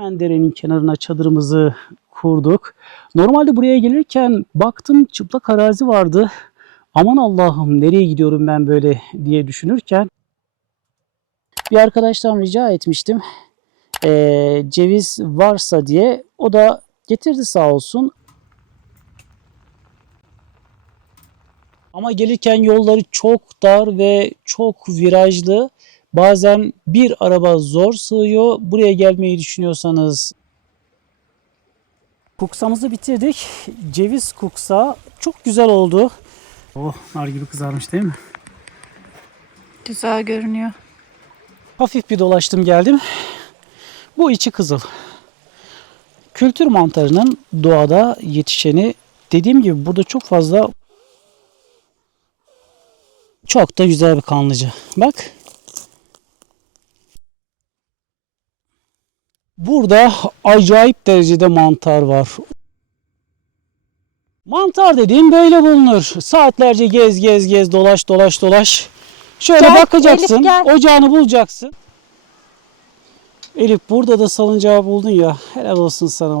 Hemen derenin kenarına çadırımızı kurduk. Normalde buraya gelirken baktım çıplak arazi vardı. Aman Allah'ım nereye gidiyorum ben böyle diye düşünürken bir arkadaştan rica etmiştim. Ee, ceviz varsa diye o da getirdi sağ olsun. Ama gelirken yolları çok dar ve çok virajlı. Bazen bir araba zor sığıyor. Buraya gelmeyi düşünüyorsanız kuksamızı bitirdik. Ceviz kuksa çok güzel oldu. Oh nar gibi kızarmış değil mi? Güzel görünüyor. Hafif bir dolaştım geldim. Bu içi kızıl. Kültür mantarının doğada yetişeni dediğim gibi burada çok fazla çok da güzel bir kanlıcı. Bak. Burada acayip derecede mantar var. Mantar dediğim böyle bulunur. Saatlerce gez gez gez dolaş dolaş dolaş. Şöyle Gel, bakacaksın. Elif gel. Ocağını bulacaksın. Elif burada da salıncağı buldun ya. Helal olsun sana vallahi.